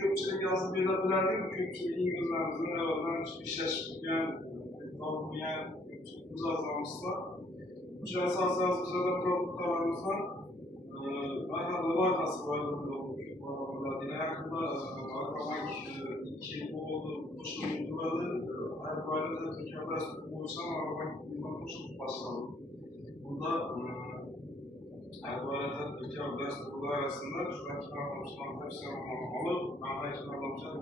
ko'pchilik yozib beradilardi, ko'pchilik o'zlarimizning ayoldan ishlash qilgan, topilgan, ko'pchilik yozamizda. Shu asosan bizlarda produktlarimizdan loyihasi bor. Yaqinda Bank 2 yil bo'ldi, qo'shilib turadi. Har doirada Turkiyada bo'lsa, Bank qo'shilib boshladi. Bunda her doirada Türkiye Devlet Dairesi'nde şuradaki arkadaşlarımızın hepsini olmalı, anlayışını alacağım.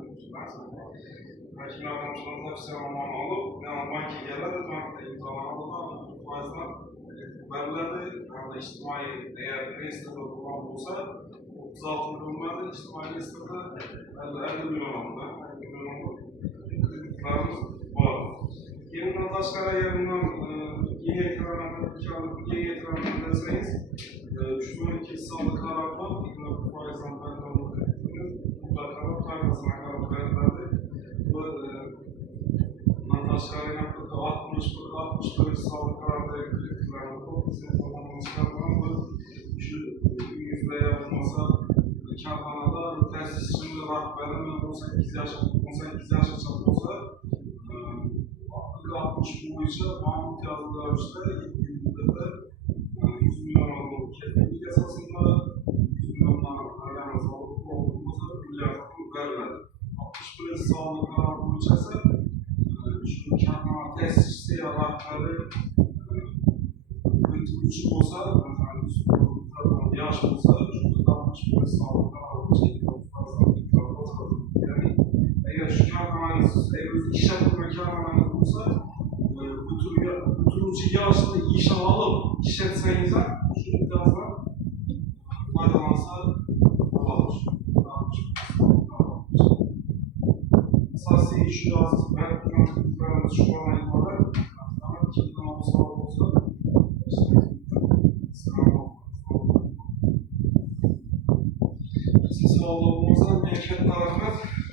Belki arkadaşlarımızın hepsini olmalı ve banka gelirdi, bankta imzalamalı da faizler verilerde, yani içtimai eğer registrede olan olsa 36 milyon vardı, içtimai registrede 50 milyon aldı. 50 milyon kreditlerimiz var. Yeniden Taşkara yerinden yeni ekranlarında deseniz, şu anki sağlık kararı, İknaf faizden faydalanmak ettiğimiz, mutlaka faydasına karar verildi. Bu Taşkara'ya yaptığı 60 sağlık kararı kreditlerde bu, bizim zamanımız çıkartmanın bu, şu yüzde yapılmasa, kârhanada tesisçinin rahberinin 18 yaş açık olsa, 60 boyunca Mahmut yazılar işte, ilk de 100 milyon aldım. Kefillik esasında 100 milyonlar ayağına sağlıklı olduğumuzda milyardan verildi. 61 sağlık kararı boyunca ise şu kârhana tesisçisi ya rahberi götürücü olsa, mesela yaş olsa, şurada 61 sağlık kararı boyunca yani eğer şu kârhanayı, eğer iş yapma kârhanayı olsa, götürücü yaşlı işe alıp işletseniz şu imtiyazdan faydalansa olur. Esası şu yazı ve kullandıklarımız şu ana itibaren ama 2016 sağlık olsa sizin sağlığımıza mevcut tarafı